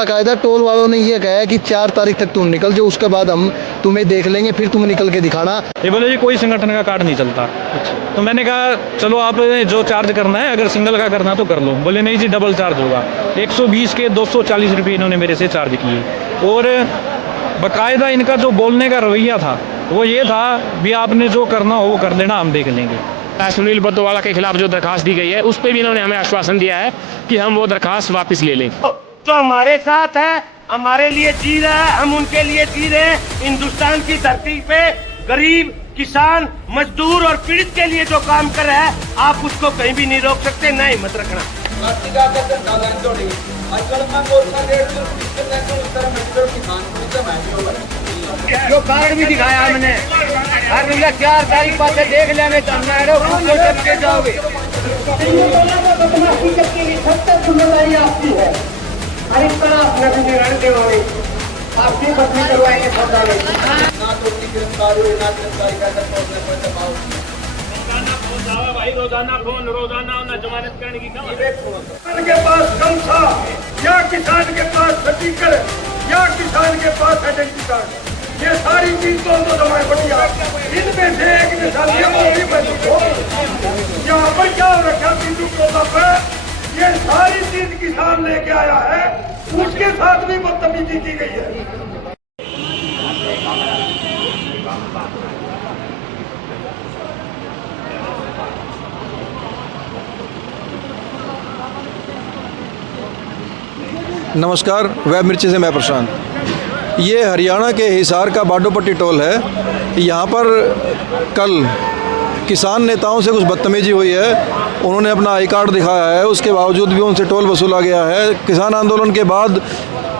बाकायदा टोल वालों ने ये कहा है कि 4 तारीख तक तुम निकल जाओ, उसके बाद हम तुम्हें देख लेंगे, फिर तुम निकल के दिखाना। ये बोले जी कोई संगठन का कार्ड नहीं चलता। तो मैंने कहा चलो आप जो चार्ज करना है, अगर सिंगल का करना तो कर लो। बोले नहीं जी डबल चार्ज होगा। 120 के 240 रुपये इन्होंने मेरे से चार्ज किए। और बाकायदा इनका जो बोलने का रवैया था वो ये था भी आपने जो करना हो वो कर लेना, हम देख लेंगे। सुनील बद्दोवाला के खिलाफ जो दरखास्त दी गई है उस पर भी इन्होंने हमें आश्वासन दिया है कि हम वो दरखास्त वापस ले लें। तो हमारे साथ है, हमारे लिए जी रहा है, हम उनके लिए जी रहे हैं। हिंदुस्तान की धरती पे गरीब किसान मजदूर और पीड़ित के लिए जो काम कर रहा है आप उसको कहीं भी नहीं रोक सकते, न हिम्मत रखना। जो कार्ड भी दिखाया हमने, हर महीना 4 तारीख पास देख लेंगे तो हम जाओगे। जिम्मेदारी आपकी है, हर एक तरह अपना निगरानी करवाएंगे, आपकी बदली करवाएंगे। ना तो गिरफ्तारी हुई, ना गिरफ्तारी भाई रोजाना फोन, रोजाना जमानत करने की किसान के पास गमछा या किसान के पास स्टिकर या किसान के पास आइडेंटिटी कार्ड, ये सारी चीज तो दवाएं बढ़िया। इनमें से एक निशानी यहाँ पर क्या हो रखा बिंदु टोला पे, ये सारी चीज किसान लेके आया है, उसके साथ भी बदतमीजी की गई है। नमस्कार, वेब मिर्ची से मैं प्रशांत। ये हरियाणा के हिसार का बाडोपट्टी टोल है। यहाँ पर कल किसान नेताओं से कुछ बदतमीजी हुई है। उन्होंने अपना आई कार्ड दिखाया है, उसके बावजूद भी उनसे टोल वसूला गया है। किसान आंदोलन के बाद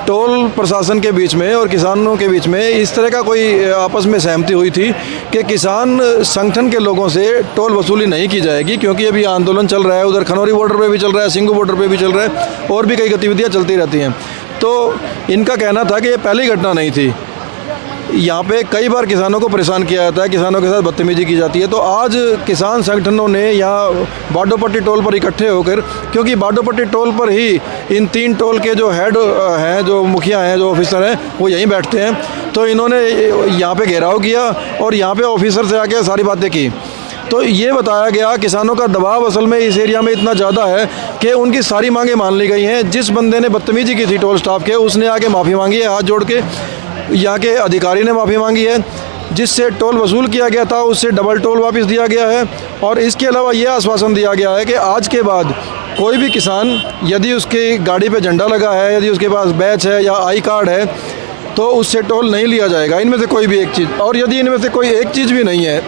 टोल प्रशासन के बीच में और किसानों के बीच में इस तरह का कोई आपस में सहमति हुई थी कि किसान संगठन के लोगों से टोल वसूली नहीं की जाएगी, क्योंकि अभी आंदोलन चल रहा है। उधर खनौरी बॉर्डर पे भी चल रहा है, सिंगू बॉर्डर पे भी चल रहा है, और भी कई गतिविधियां चलती रहती हैं। तो इनका कहना था कि ये पहली घटना नहीं थी। यहाँ पे कई बार किसानों को परेशान किया जाता है, किसानों के साथ बदतमीजी की जाती है। तो आज किसान संगठनों ने यहाँ बाडोपट्टी टोल पर इकट्ठे होकर, क्योंकि बाडोपट्टी टोल पर ही इन 3 टोल के जो हेड हैं, जो मुखिया हैं, जो ऑफिसर हैं, वो यहीं बैठते हैं। तो इन्होंने यहाँ पे घेराव किया और यहाँ पे ऑफिसर से आके सारी बातें की। तो ये बताया गया किसानों का दबाव असल में इस एरिया में इतना ज़्यादा है कि उनकी सारी मांगें मान ली गई हैं। जिस बंदे ने बदतमीजी की थी टोल स्टाफ के, उसने आके माफ़ी मांगी है हाथ जोड़ के। यहाँ के अधिकारी ने माफ़ी मांगी है। जिससे टोल वसूल किया गया था उससे डबल टोल वापस दिया गया है। और इसके अलावा ये आश्वासन दिया गया है कि आज के बाद कोई भी किसान, यदि उसकी गाड़ी पे झंडा लगा है, यदि उसके पास बैच है या आई कार्ड है, तो उससे टोल नहीं लिया जाएगा, इनमें से कोई भी एक चीज़। और यदि इनमें से कोई एक चीज़ भी नहीं है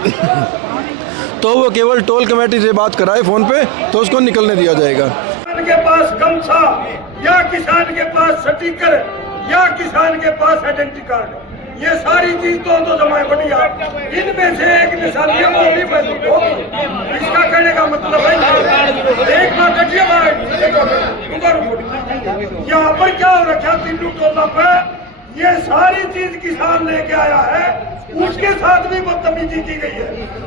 तो वो केवल टोल कमेटी से बात कराए फ़ोन पे, तो उसको निकलने दिया जाएगा। किसान के पास गमछा या किसान के पास स्टिकर या किसान के पास आइडेंटिटी कार्ड, ये सारी चीज तो जमाए बढ़िया। इनमें से एक निशानी इसका कहने का मतलब है एक बात यहाँ पर क्या हो रखा बिंदु टोला पे, ये सारी चीज किसान लेके आया है, उसके साथ भी बदतमीजी की गई है।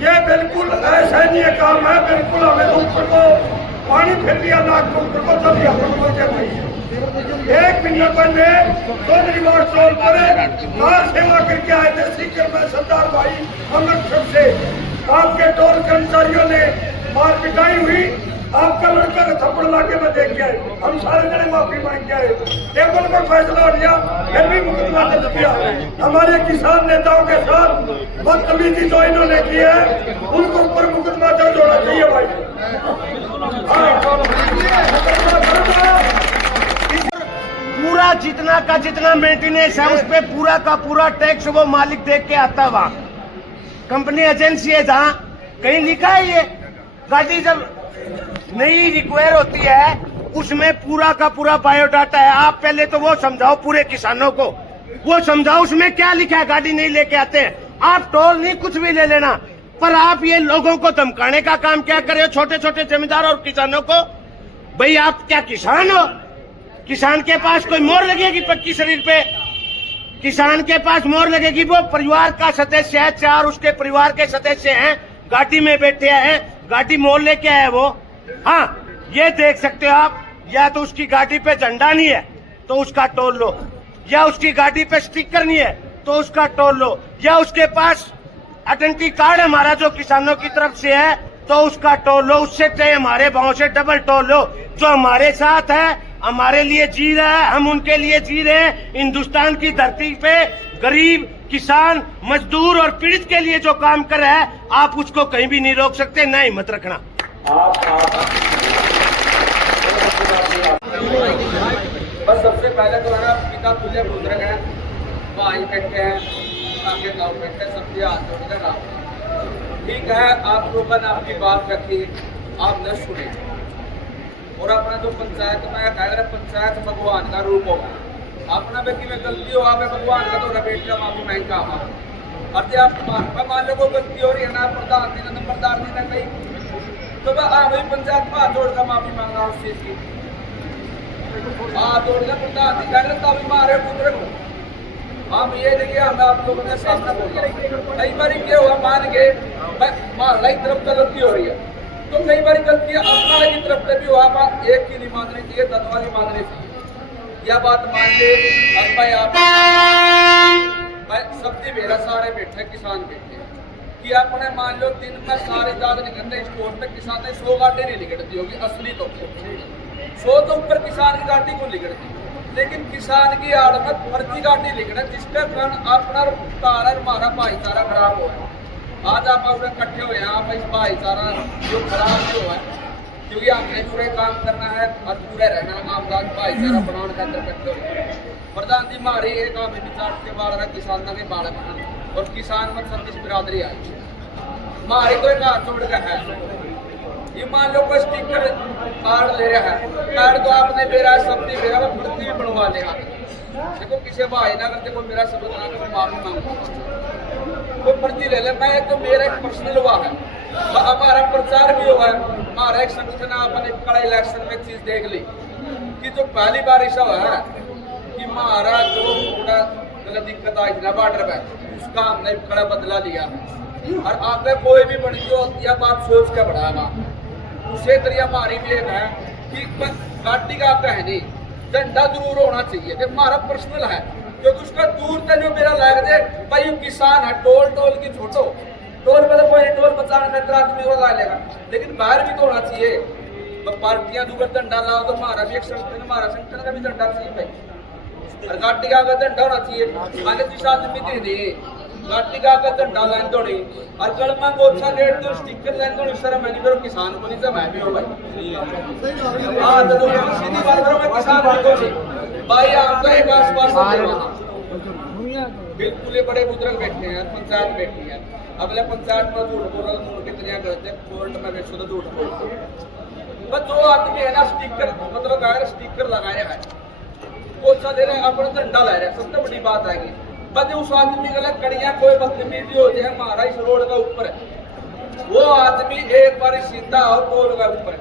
ये बिल्कुल ऐसा नहीं काम है, बिल्कुल हमें ऊपर को पानी फिर लिया, नाक को ऊपर को सब नहीं। 1 महीने पहले चौधरी मार्ग टोल पर कार सेवा करके आए थे सीकर में सरदार भाई अमृतसर से। आपके टोल कर्मचारियों ने मार पिटाई हुई, आपका लड़का का थप्पड़ लाके में देख के आए। हम सारे जने माफी मांग के आए, टेबल पर फैसला हो गया, फिर भी मुकदमा दर्ज किया। हमारे किसान नेताओं के साथ बदतमीजी जो इन्होंने की है, उनको ऊपर मुकदमा दर्ज होना चाहिए भाई। पूरा जितना का जितना मेंटेनेंस है उस पे पूरा का पूरा टैक्स वो मालिक देख के आता है। वहाँ कंपनी एजेंसी है, जहाँ कहीं लिखा है ये गाड़ी जब नई रिक्वायर होती है उसमें पूरा का पूरा बायोडाटा है। आप पहले तो वो समझाओ पूरे किसानों को, वो समझाओ उसमें क्या लिखा है। गाड़ी नहीं लेके आते हैं आप, टोल नहीं कुछ भी ले लेना, पर आप ये लोगों को धमकाने का काम क्या कर रहे हो, छोटे छोटे जमींदार और किसानों को। भाई आप क्या किसान हो? किसान के पास कोई मोहर लगेगी पक्की शरीर पे? किसान के पास मोहर लगेगी, वो परिवार का सदस्य है, 4 उसके परिवार के सदस्य हैं, गाड़ी में बैठे हैं, गाड़ी मोहर लेके आए वो। हाँ ये देख सकते हो आप, या तो उसकी गाड़ी पे झंडा नहीं है तो उसका टोल लो, या उसकी गाड़ी पे स्टिकर नहीं है तो उसका टोल लो, या उसके पास आइडेंटिटी कार्ड हमारा जो किसानों की तरफ से है तो उसका टोल लो, उससे चाहे हमारे भाव से डबल टोल लो। जो हमारे साथ है, हमारे लिए जी रहा है, हम उनके लिए जी रहे हैं। हिंदुस्तान की धरती पे गरीब, किसान, मजदूर और पीड़ित के लिए जो काम कर रहा है, आप उसको कहीं भी नहीं रोक सकते, ना हिम्मत रखना। बस सबसे पहले तो है ना, पिता तुल्य बुजुर्ग है, भाई बैठे हैं, आगे गाँव बैठे हैं, सबके हाथ जोड़कर आप ठीक है। आप लोगों ने आपकी बात रखी, आपने सुनी, और अपना जो पंचायत में कह रहे पंचायत भगवान का रूप होगा। अपना व्यक्ति में गलती हो, आप भगवान का तो रपेट का माफी महंगा हमारा। अब आप मान लो कोई गलती हो रही है ना, प्रधान जी ने नंबरदार जी ने कही तो वही पंचायत में हाथ जोड़कर माफी मांगना उस चीज की। जोड़ के प्रधान जी कह रहे तभी मारे पुत्र को हम ये देखिए, हम आप लोगों ने सामना बोल कई बार क्या हुआ, मान के माला की तरफ से गलती हो रही है तो कई बार गलती अपना की तरफ से भी हुआ, एक की नहीं माननी चाहिए, धनवा नहीं माननी चाहिए। यह बात मान ले अब भाई आप सबसे मेरा सारे बैठे किसान बैठे कि अपने मान लो दिन में सारे ज्यादा निकलते स्टोर पे किसान ने 100 गाड़ी नहीं निकलती होगी असली तो 100 तो ऊपर किसान की गाड़ी को निकलती, लेकिन किसान की आड़ में फर्जी गाड़ी लिखना जिसके कारण अपना तारा हमारा भाईचारा खराब हो। आज आप इकट्ठे हुए हैं, आप इस भाईचारा जो खराब जो है, क्योंकि हमने पूरे काम करना है और पूरे रहना, आमदाद भाईचारा बनाने का अंदर इकट्ठे हुए। प्रधान जी हमारी एक आम विचार के बारे में किसानों के बारे में और किसान में संदेश बिरादरी आई हमारी तो एक हाथ जोड़ का है। ये मान लो कोई स्टिकर कार्ड ले रहा है, कार्ड तो आपने मेरा सब्जी मेरा वो फर्जी भी बनवा लेगा। देखो किसी भाई ना करते कोई मेरा शब्द ना कर माफी मांगो, कोई फर्जी ले ले। मैं तो मेरा एक पर्सनल हुआ है, हमारा प्रचार भी हुआ है, हमारा एक संगठन आपने कड़ा इलेक्शन में चीज देख ली कि जो पहली बार ऐसा हुआ है कि हमारा जो थोड़ा गलत दिक्कत आई थी ना बॉर्डर पे, उसका हमने कड़ा बदला लिया और आगे कोई भी बड़ी जो यह बात सोच के बढ़ाएगा। उसे तरीका हमारी भी एक है कि गाड़ी का कहनी झंडा जरूर होना चाहिए कि हमारा पर्सनल है, क्योंकि उसका दूर तक जो मेरा लग जाए भाई ये किसान है, टोल की छोटो टोल पे तो कोई टोल बचाने में आदमी वो ला लेगा, लेकिन बाहर भी तो होना चाहिए। पार्टियां दूर झंडा लाओ तो हमारा भी एक संगठन, हमारा संगठन का भी झंडा चाहिए भाई, और गाड़ी का झंडा होना चाहिए। आगे जिस आदमी दे दे गाड़ी का झंडा लाइन दौड़ी और कलमा गोछा रेट तो स्टिकर लाइन दौड़ी सर मैं नहीं करो किसान को नहीं मैं भी हो भाई। हाँ तो सीधी बात करो मैं किसान को नहीं भाई, आपका एक आसपास बिल्कुल ये बड़े बुजुर्ग बैठे हैं, पंचायत बैठी है, अगले पंचायत में झूठ बोल रहे कितने करते कोर्ट में बैठो तो झूठ बोलते। बस जो आदमी है ना स्टिकर मतलब अगर स्टिकर लगाया है गोछा दे रहे हैं अपना झंडा ला रहे हैं, सबसे बड़ी बात आएगी। बस उस आदमी गलत कड़ियां कोई बदतमीजी हो जाए हमारा इस रोड का ऊपर है, वो आदमी एक बार सीधा हो टोल का ऊपर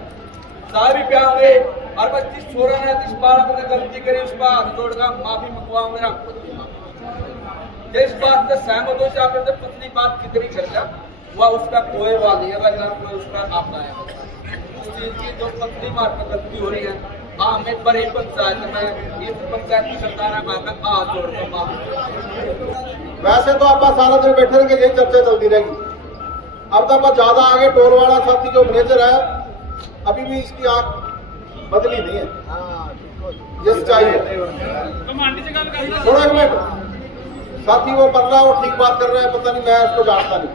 साहब भी प्या होंगे और बस जिस छोरा ने जिस बालक ने गलती करी उस पर हाथ जोड़ का माफी मंगवाऊंगे जिस बात से सहमत हो आप पतली बात कितनी कर लिया वह उसका कोई वाल नहीं है, कोई उसका आपका है। उस चीज की जो पतली बात पर गलती हो रही है हमें बड़ी पंचायत में इस पंचायत की सरकार हाथ जोड़कर माफी। वैसे तो आप सारा दिन बैठे रहेंगे, यही चर्चा चलती रहेगी। अब तो आप ज्यादा आगे टोल वाला साथी जो मैनेजर है अभी भी इसकी आंख बदली नहीं है, ये सच्चाई है। थोड़ा एक मिनट साथी वो बन रहा है, वो ठीक बात कर रहा है, पता नहीं मैं उसको जानता नहीं,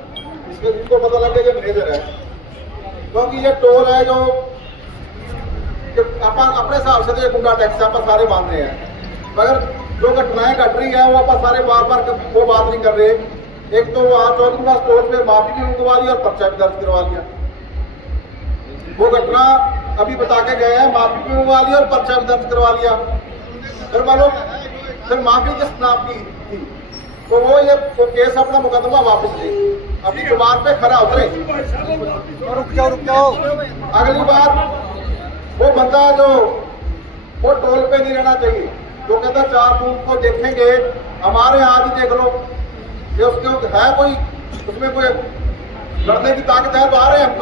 इसमें जिनको पता लगे ये मैनेजर है, क्योंकि ये टोल है जो अपने हिसाब से तो ये गुंडा टैक्स आप सारे मान रहे हैं, मगर जो घटनाएं घट रही है वो आप सारे बार बार वो बात नहीं कर रहे। एक तो वहाँ चौधरी पास कोर्ट में माफी भी मंगवा ली और पर्चा भी दर्ज करवा लिया। वो घटना अभी बता के गए हैं, माफी भी मंगवा ली और पर्चा भी दर्ज करवा लिया। फिर मालूम फिर माफी जिस नाम की थी तो वो ये वो केस अपना मुकदमा वापस ले अपनी जुबान पे खरा उतरे। रुक जाओ अगली बार वो बंदा जो वो टोल पे नहीं रहना चाहिए, जो कहता 4 जून को देखेंगे हमारे यहाँ भी देख लो, ये उसके है कोई उसमें कोई लड़ने की ताकत है, बाहर है हम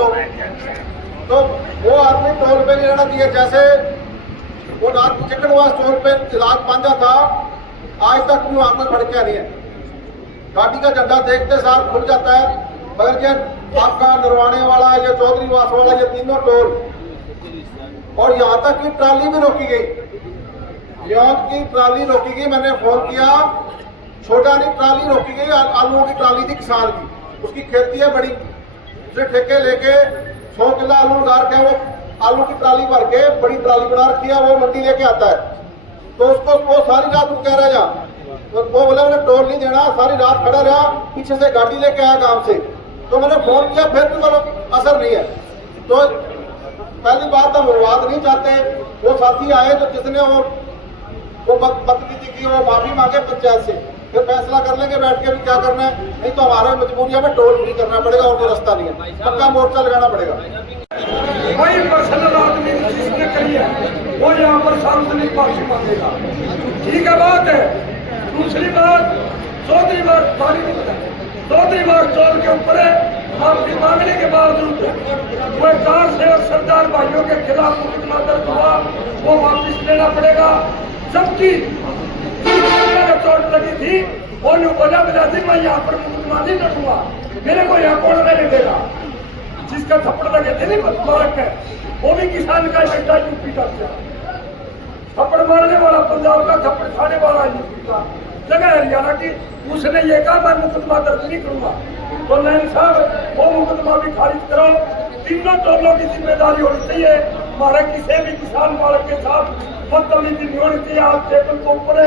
तो वो आदमी टोल पे नहीं रहना चाहिए। जैसे वो रात को चिकनवा स्टोर पे इलाज बांधा था, आज तक भी वहां पर भड़का नहीं है। गाड़ी का झंडा देखते सार खुल जाता है। मगर ये आपका नरवाने वाला, ये चौधरी वास वाला, ये तीनों टोल, और यहाँ तक की ट्राली भी रोकी गई। यहाँ की ट्राली रोकी गई। मैंने फोन किया, छोटा नहीं ट्राली रोकी गई, आलूओं की ट्राली थी किसान की, उसकी खेती है बड़ी, उसे ठेके लेके 100 किलो आलू लगा के वो आलू की ट्राली भर के बड़ी ट्राली बना रखी है, वो मंडी लेके आता है। तो उसको वो सारी रात वो कह रहा है, तो वो बोला मैंने टोल नहीं देना, सारी रात खड़ा रहा, पीछे से गाड़ी लेके आया गांव से। तो मैंने फोन किया, फिर भी बोलो असर नहीं है। तो पहली बात हम विवाद नहीं चाहते। वो साथी आए जो जिसने वो बदतमीजी की, वो माफी मांगे पंचायत से, फिर फैसला कर लेंगे बैठ के भी क्या करना है। नहीं तो हमारे मजबूरियां में टोल फ्री करना पड़ेगा, और कोई रास्ता नहीं है, पक्का मोर्चा लगाना पड़ेगा। वही पर्सनल आदमी जिसने करी है वो यहाँ पर सार्वजनिक माफी मांगेगा, ठीक है बात है। दूसरी बात, चौधरी बात चौधरी बात टोल के ऊपर है, माफी मांगने के बावजूद वो 4 से सरदार भाइयों के खिलाफ मुकदमा दर्ज हुआ, वो वापिस लेना पड़ेगा। जबकि चोट लगी थी, वो बोला मिला थी मैं यहाँ पर मुकदमा नहीं लड़ूंगा, मेरे को यहाँ कौन नहीं देगा। जिसका थप्पड़ लगे थे नहीं मुबारक है, वो भी किसान का बेटा यूपी का, थप्पड़ मारने वाला पंजाब का, थप्पड़ खाने वाला यूपी का, जगह हरियाणा की। उसने ये कहा मैं मुकदमा दर्ज नहीं करूंगा, तो नैन साहब वो मुकदमा भी खारिज करो। तीनों टोलों की जिम्मेदारी होनी चाहिए, हमारे किसी भी किसान मालिक के साथ बदतमीजी नहीं होनी चाहिए। आप टेबल को ऊपर है,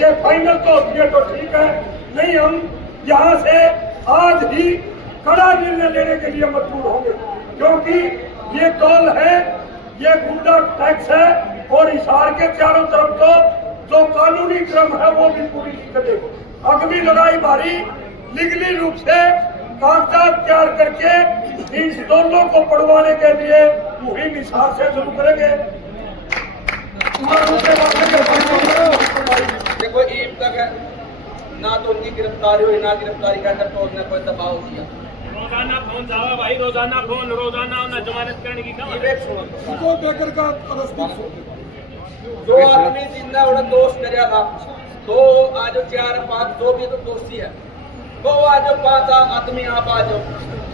ये फाइनल तो होती है तो ठीक है, नहीं हम यहाँ से आज ही कड़ा निर्णय लेने के लिए मजबूर होंगे, क्योंकि ये टोल है, ये गुंडा टैक्स है, और हिसार के चारों तरफ तो जो कानूनी क्रम है वो भी पूरी करे। अगली लड़ाई भारी लीगली रूप से कागजात तैयार करके इन टोलों को पड़वाने के लिए मुहिम हिसार से शुरू करेंगे। देखो ईद तक है ना, तो उनकी गिरफ्तारी हुई ना गिरफ्तारी का टोल ने कोई दबाव दिया। रोजाना फोन जावा भाई, रोजाना फोन, रोजाना उन्हें जमानत करने की क्या जो आदमी जिंदा उड़ा दोस्त कराया था, तो आज 4-5 जो भी तो दोस्ती है, तो आज 5 आदमी आप आ जाओ,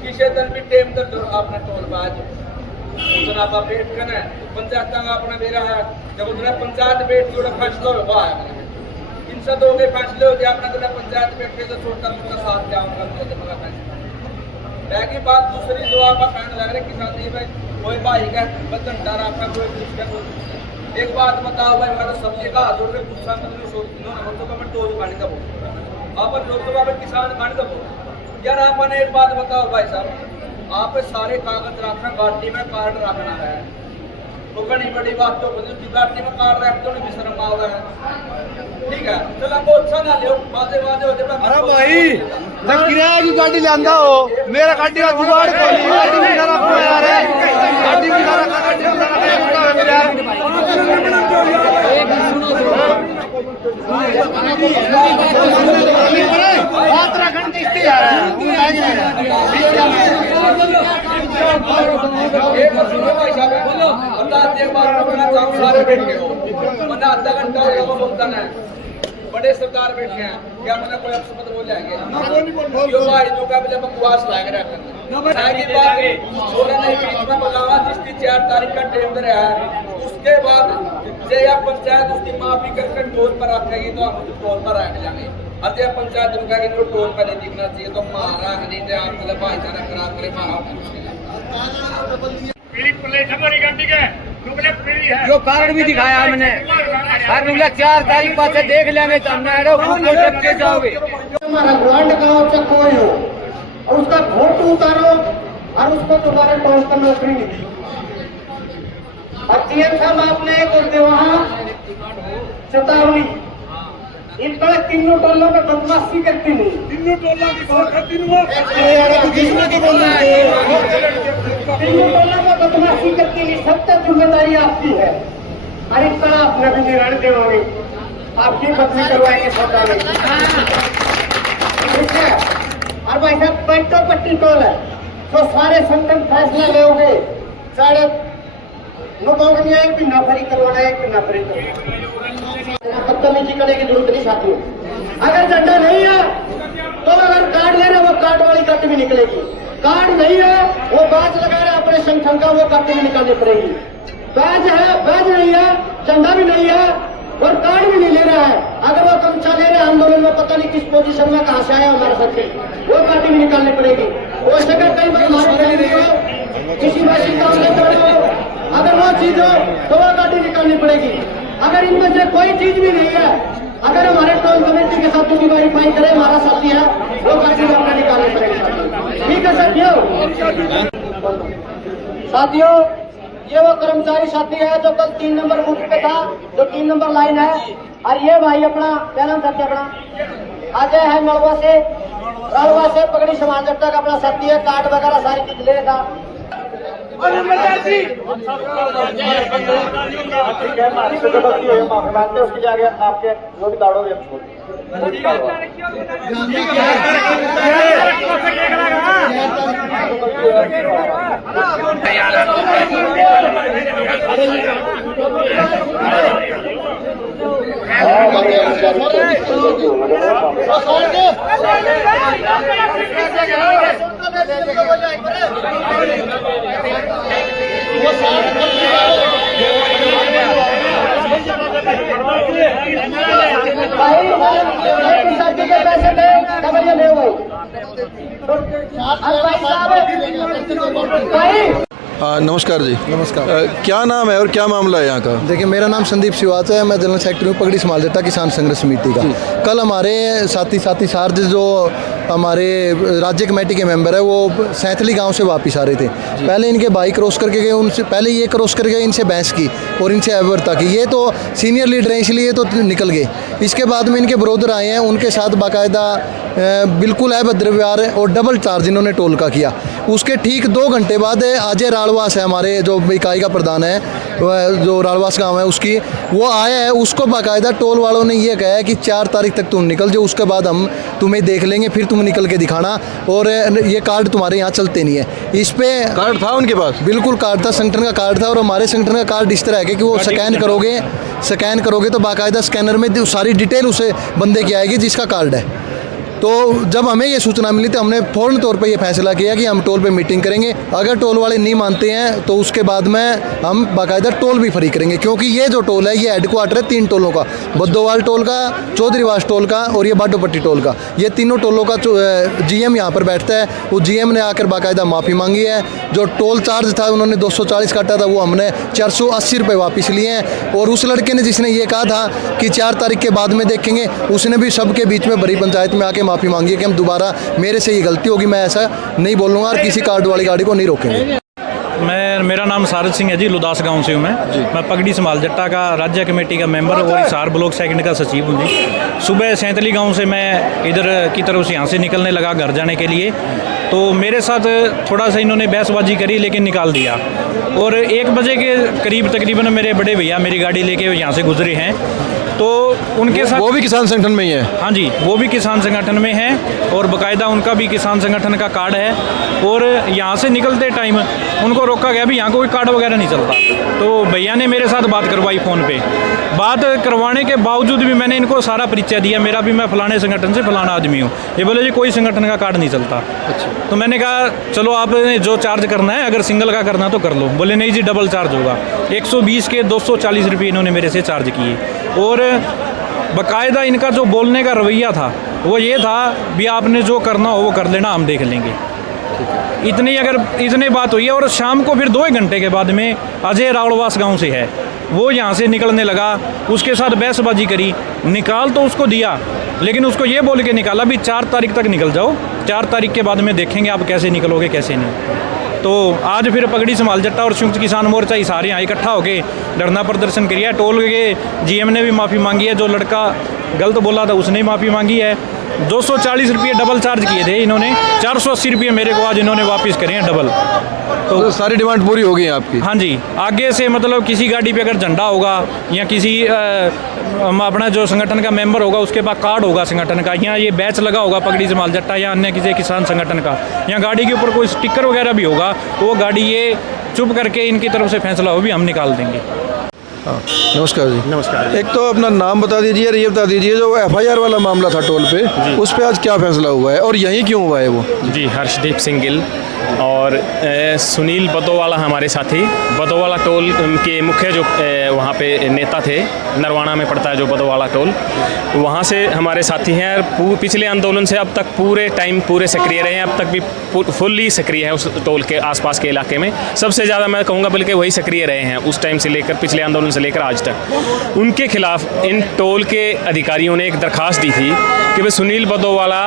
किसी दिन भी टेम कर दो आपने टोल पर आ जाओ, आप वेट करना है। पंचायत का अपना मेरा है, जब उन्हें पंचायत बैठ के फैसला हुआ है, इन सब हो गए फैसले हो गए, अपना जो पंचायत बैठे तो छोटा मोटा साथ जाऊंगा। बाकी बात दूसरी जो आपका कहने लग रहे किसान नहीं भाई, कोई भाई का बचन डर आपका कोई कुछ का कोई। एक बात बताओ भाई, हमारा सब्जी का हजूर में गुस्सा मतलब सोचती हूँ तो मैं टोल खाने का बोल आप लोकसभा में किसान खाने का बोल यार। आपने एक बात बताओ भाई साहब, आप सारे कागज रखना, गाड़ी में कार्ड रखना है, तो बड़ी बड़ी बात तो गाड़ी में कार्ड रख तो नहीं शर्म आ रहा है, ठीक है। चलो आपको अच्छा ना लियो, वादे वादे होते। अरे भाई जब किराया की गाड़ी लांदा हो, मेरा गाड़ी का जुगाड़ कोई गाड़ी में जरा को यार है, गाड़ी में जरा गाड़ी में बात रखन किसकी यार है, एक सुनो भाई साहब, बोलो अंदाज एक बार अपना काम सारे बैठे हो, वरना आधा घंटा होगा बोलता ना, बड़े सरकार बैठे हैं, क्या मैंने कोई अपशब्द बोल जाएंगे क्यों भाई, जो का मुझे बकवास लग रहा है की बात छोरा नहीं बीच में बतावा। जिसकी 4 तारीख का टेंडर है, उसके बाद जब या पंचायत उसकी माफी करके टोल पर रखेगी तो हम टोल पर रख जाएंगे, और जब पंचायत रुकेगी तो टोल पर नहीं दिखना चाहिए, तो मारा नहीं तो आप मतलब भाईचारा खराब करे जो कारण भी दिखाया हमने, हर 4 तारीख बाद से देख लेंगे तो हमने जाओगे। हमारा ग्रांड गाँव चकोई हो और उसका फोटो उतारो और उसको तुम्हारे टोल पर नौकरी नहीं दी। और सीएम साहब आपने एक बोलते वहाँ चेतावनी, इन पर तीनों टोलों में बदमाशी करती नहीं, तीनों टोला की बात है, तीनों तीनों टोलों में बदमाशी करती नहीं, सबसे जिम्मेदारी आपकी है। और इस पर आपने भी निर्णय देंगे, आपकी बदली करवाएंगे सरकार में, ठीक है। और भाई साहब पट्टी टोल है, तो सारे संगठन फैसला लेंगे, चाहे वो कहूँगा नहीं एक पिन्ना फरी करवाना है, एक पिन्ना फरी करवाना। बदतमीजी करने की जरूरत नहीं साथियों। अगर झंडा नहीं है तो अगर कार्ड ले रहे वो कार्ड वाली कट भी निकलेगी, कार्ड नहीं है वो बाज लगा रहे अपने संगठन का, वो कट भी निकालनी पड़ेगी। बैज है, बैज नहीं है, झंडा भी नहीं है और कार्ड भी नहीं ले रहा है, अगर वो गमछा ले रहे हैं आंदोलन में पता नहीं किस पोजीशन में कहाँ से आया हमारे साथी, वो कार्ड भी निकालनी पड़ेगी। हो सके कई बार हमारे फैमिली हो किसी वैसी काम नहीं कर रहे हो, अगर वो चीज हो तो वो कार्ड निकालनी पड़ेगी। अगर इनमें से कोई चीज भी नहीं है, अगर हमारे टोल कमेटी के साथ की वेरीफाई करे हमारा साथी है, वो कार्ड अपना निकालने पड़ेगा। ठीक है साथियों। साथियों ये वो कर्मचारी साथी है जो कल 3 नंबर बूथ पे था, जो 3 नंबर लाइन है, और ये भाई अपना क्या नाम साथी अपना अजय है रड़वा से पगड़ी समाज जट्टा का अपना साथी है, कार्ड वगैरह सारी चीज ले था। माफी मांगते उसकी जगह आपके जो भी कार्ड हो पैसे दे नमस्कार जी। नमस्कार। क्या नाम है और क्या मामला है यहाँ का? देखिए मेरा नाम संदीप सिवाच है, मैं जनरल सेक्रेटरी हूँ पगड़ी समाज जट्टा किसान संघर्ष समिति का। कल हमारे साथी सार्ज जो हमारे राज्य कमेटी के मेंबर है वो सैंथली गांव से वापस आ रहे थे। पहले इनके भाई क्रॉस करके गए, उनसे पहले ये क्रॉस कर गए, इनसे बहस की और इनसे अवरता की। ये तो सीनियर लीडर हैं इसलिए तो निकल गए। इसके बाद में इनके ब्रोदर आए हैं, उनके साथ बाकायदा बिल्कुल अभद्र व्यवहार और डबल चार्ज इन्होंने टोल का किया। उसके ठीक 2 घंटे बाद अजय राड़वास है हमारे जो इकाई का प्रधान है, जो राड़वास गांव है उसकी, वो आया है। उसको बाकायदा टोल वालों ने ये कहा है कि 4 तारीख तक तुम निकल जाओ, उसके बाद हम तुम्हें देख लेंगे, फिर तुम निकल के दिखाना, और ये कार्ड तुम्हारे यहाँ चलते नहीं है। इस पे कार्ड था उनके पास? बिल्कुल कार्ड था, संगठन का कार्ड था। और हमारे संगठन का कार्ड इस तरह है कि वो स्कैन करोगे तो बाकायदा स्कैनर में सारी डिटेल उसे बंदे की आएगी जिसका कार्ड है। तो जब हमें ये सूचना मिली तो हमने फ़ौरन तौर पे ये फैसला किया कि हम टोल पे मीटिंग करेंगे। अगर टोल वाले नहीं मानते हैं तो उसके बाद में हम बाकायदा टोल भी फ्री करेंगे, क्योंकि ये जो टोल है ये हेडक्वार्टर है 3 टोलों का, बद्दोवाल टोल का, चौधरीवास टोल का और ये बाडोपट्टी टोल का। ये तीनों टोलों का GM यहाँ पर बैठता है। वो GM ने आकर बाकायदा माफ़ी मांगी है। जो टोल चार्ज था उन्होंने 240 काटा था, वो हमने 480 रुपये वापस लिए हैं। और उस लड़के ने जिसने ये कहा था कि 4 तारीख के बाद में देखेंगे, उसने भी सबके बीच में बड़ी पंचायत में आके माफ़ी मांगी कि हम दोबारा, मेरे से ये गलती होगी, मैं ऐसा नहीं बोलूँगा और किसी कार्ड वाली गाड़ी को नहीं रोकेंगे। मेरा नाम सारद सिंह है जी, लुदास गांव से हूँ मैं पगड़ी समाज जट्टा का राज्य कमेटी का मेंबर और हिसार ब्लॉक सेकंड का सचिव हूँ जी। सुबह सैंतली गांव से मैं इधर की तरफ से यहाँ से निकलने लगा घर जाने के लिए, तो मेरे साथ थोड़ा सा इन्होंने बहसबाजी करी लेकिन निकाल दिया। और 1 बजे के करीब तकरीबन मेरे बड़े भैया मेरी गाड़ी लेके यहाँ से गुजरे हैं, तो उनके साथ वो भी किसान संगठन में ही है? हाँ जी, वो भी किसान संगठन में हैं और बाकायदा उनका भी किसान संगठन का कार्ड है। और यहाँ से निकलते टाइम उनको रोका गया भी यहाँ कोई कार्ड वगैरह नहीं चलता। तो भैया ने मेरे साथ बात करवाई फ़ोन पे। बात करवाने के बावजूद भी मैंने इनको सारा परिचय दिया, मेरा भी मैं फलाने संगठन से फलाना आदमी हूँ। ये बोले जी कोई संगठन का कार्ड नहीं चलता। अच्छा। तो मैंने कहा चलो आप जो चार्ज करना है, अगर सिंगल का करना तो कर लो। बोले नहीं जी डबल चार्ज होगा। 120 के 240 रुपये इन्होंने मेरे से चार्ज किए। और बाकायदा इनका जो बोलने का रवैया था वो ये था भी आपने जो करना हो वो कर लेना, हम देख लेंगे। इतनी बात हुई है। और शाम को फिर 2 घंटे के बाद में अजय राड़वास गांव से है, वो यहाँ से निकलने लगा, उसके साथ बहसबाजी करी। निकाल तो उसको दिया लेकिन उसको ये बोल के निकाला भी 4 तारीख तक निकल जाओ, 4 तारीख के बाद में देखेंगे आप कैसे निकलोगे कैसे नहीं। तो आज फिर पगड़ी समाज जट्टा और संयुक्त किसान मोर्चा ही सारे यहाँ इकट्ठा होकर धरना प्रदर्शन किया। टोल के GM ने भी माफ़ी मांगी है, जो लड़का गलत बोला था उसने माफ़ी मांगी है। 240 रुपये डबल चार्ज किए थे इन्होंने, 480 रुपये मेरे को आज इन्होंने वापस करे हैं डबल। तो सारी डिमांड पूरी हो गई है आपकी? हाँ जी, आगे से मतलब किसी गाड़ी पे अगर झंडा होगा या किसी अपना जो संगठन का मेंबर होगा उसके पास कार्ड होगा संगठन का, यहाँ ये बैच लगा होगा पगड़ी जमाल जट्टा या अन्य किसी किसान संगठन का, यहाँ गाड़ी के ऊपर कोई स्टिकर वगैरह भी होगा तो वो गाड़ी ये चुप करके इनकी तरफ से फैसला हो भी हम निकाल देंगे। हाँ, नमस्कार जी। नमस्कार। एक तो अपना नाम बता दीजिए और ये बता दीजिए जो FIR वाला मामला था टोल पे, उस पे आज क्या फैसला हुआ है और यहीं क्यों हुआ है वो? जी, हर्षदीप सिंह गिल और सुनील बदोवाला हमारे साथी। बदोवाला टोल के मुख्य जो वहाँ पे नेता थे, नरवाना में पड़ता है जो बदोवाला टोल, वहाँ से हमारे साथी हैं और पिछले आंदोलन से अब तक पूरे टाइम पूरे सक्रिय रहे हैं, अब तक भी फुल्ली सक्रिय है उस टोल के आसपास के इलाके में। सबसे ज़्यादा मैं कहूँगा बल्कि वही सक्रिय रहे हैं उस टाइम से लेकर, पिछले आंदोलन से लेकर आज तक। उनके खिलाफ इन टोल के अधिकारियों ने एक दरखास्त दी थी कि भाई सुनील बदोवाला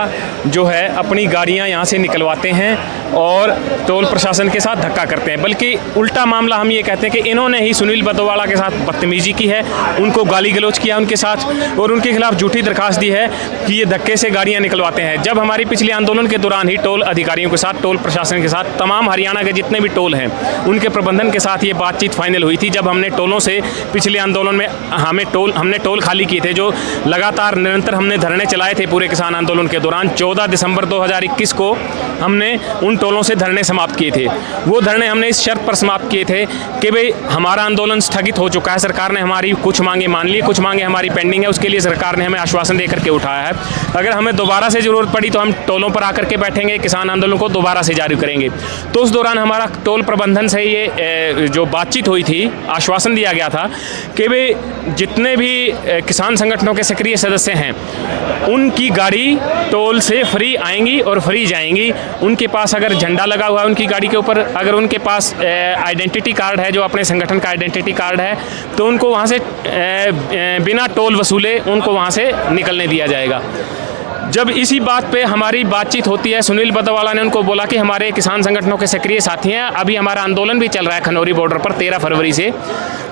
जो है अपनी गाड़ियाँ यहाँ से निकलवाते हैं और टोल प्रशासन के साथ धक्का करते हैं, बल्कि उल्टा मामला हम ये कहते हैं कि इन्होंने ही सुनील बदोवाला के साथ बदतमीजी की है, उनको गाली गलौज किया उनके साथ और उनके खिलाफ झूठी दरखास्त दी है कि ये धक्के से गाड़ियाँ निकलवाते हैं। जब हमारी पिछले आंदोलन के दौरान ही टोल अधिकारियों के साथ, टोल प्रशासन के साथ, तमाम हरियाणा के जितने भी टोल हैं उनके प्रबंधन के साथ ये बातचीत फाइनल हुई थी। जब हमने टोलों से पिछले आंदोलन में हमने टोल खाली किए थे, जो लगातार निरंतर हमने धरने चलाए थे पूरे किसान आंदोलन के दौरान। 14 दिसंबर 2021 को हमने उन टोलों से धरने समाप्त किए थे। वो धरने हमने इस शर्त पर समाप्त किए थे कि भाई हमारा आंदोलन स्थगित हो चुका है, सरकार ने हमारी कुछ मांगे मान ली, कुछ मांगे हमारी पेंडिंग है, उसके लिए सरकार ने हमें आश्वासन देकर के उठाया है। अगर हमें दोबारा से ज़रूरत पड़ी तो हम टोलों पर आकर के बैठेंगे, किसान आंदोलन को दोबारा से जारी करेंगे। तो उस दौरान हमारा टोल प्रबंधन से ये जो बातचीत हुई थी, आश्वासन दिया गया था कि भाई जितने भी किसान संगठनों के सक्रिय सदस्य हैं उनकी गाड़ी टोल से फ्री आएंगी और फ्री जाएंगी। उनके पास अगर झंडा लगा हुआ है उनकी गाड़ी के ऊपर, अगर उनके पास आइडेंटिटी कार्ड है जो अपने संगठन का आइडेंटिटी कार्ड है, तो उनको वहाँ से बिना टोल वसूले उनको वहाँ से निकलने दिया जाएगा। जब इसी बात पे हमारी बातचीत होती है, सुनील बदोवाला ने उनको बोला कि हमारे किसान संगठनों के सक्रिय साथी हैं, अभी हमारा आंदोलन भी चल रहा है खनौरी बॉर्डर पर 13 फरवरी से।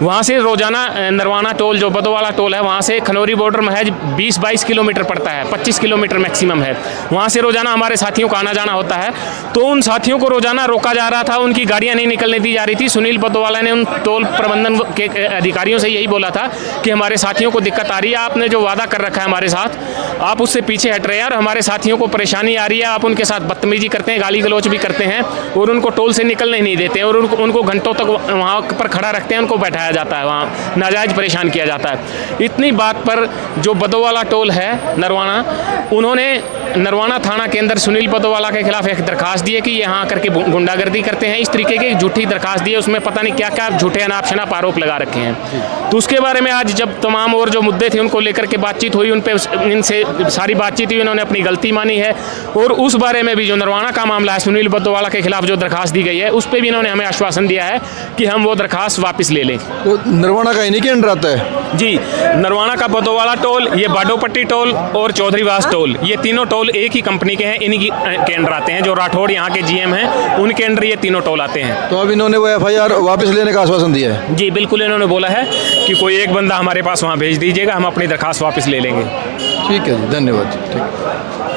वहाँ से रोजाना नरवाना टोल जो बदोवाला टोल है वहाँ से खनौरी बॉर्डर महज 20-22 किलोमीटर पड़ता है, 25 किलोमीटर मैक्सिमम है। वहाँ से रोजाना हमारे साथियों का आना जाना होता है, तो उन साथियों को रोजाना रोका जा रहा था, उनकी गाड़ियाँ नहीं निकलने दी जा रही थी। सुनील बदोवाला ने उन टोल प्रबंधन के अधिकारियों से यही बोला था कि हमारे साथियों को दिक्कत आ रही है, आपने जो वादा कर रखा है हमारे साथ आप उससे पीछे हट रहे हैं और हमारे साथियों को परेशानी आ रही है, आप उनके साथ बदतमीजी करते हैं, गाली गलौच भी करते हैं और उनको टोल से निकलने नहीं देते हैं और उनको घंटों तक वहाँ पर खड़ा रखते हैं, उनको बैठाया जाता है, वहाँ नाजायज़ परेशान किया जाता है। इतनी बात पर जो बदोवाला टोल है नरवाना, उन्होंने नरवाना थाना के अंदर सुनील बदोवाला के खिलाफ एक दरखास्त दी है कि यहाँ आकर के गुंडागर्दी करते हैं, इस तरीके की झूठी दरखास्त दी है, उसमें पता नहीं क्या क्या झूठे अनाप शनाप आरोप लगा रखे हैं। तो उसके बारे में आज जब तमाम और जो मुद्दे थे उनको लेकर के बातचीत हुई, उन पर इनसे सारी बातचीत हुई, उन्होंने अपनी गलती मानी है और उस बारे में भी जो नरवाना का मामला है सुनील बदोवाला के खिलाफ जो दरखास्त दी गई है उस पर भी इन्होंने हमें आश्वासन दिया है कि हम वो दरखास्त वापस ले लें। तो नरवाना का इन्हीं के अंडर आता है? जी, नरवाना का बदोवाला टोल, ये बाडोपट्टी टोल और चौधरीवास टोल, ये तीनों टोल एक ही कंपनी के हैं, इन्हीं के अंडर आते हैं। जो राठौड़ यहाँ के GM हैं उनके अंडर ये तीनों टोल आते हैं। तो अब इन्होंने वो FIR वापस लेने का आश्वासन दिया है? जी बिल्कुल, इन्होंने बोला है कि कोई एक बंदा हमारे पास वहाँ भेज दीजिएगा, हम अपनी दरखास्त वापस ले लेंगे। ठीक है जी, धन्यवाद। ठीक।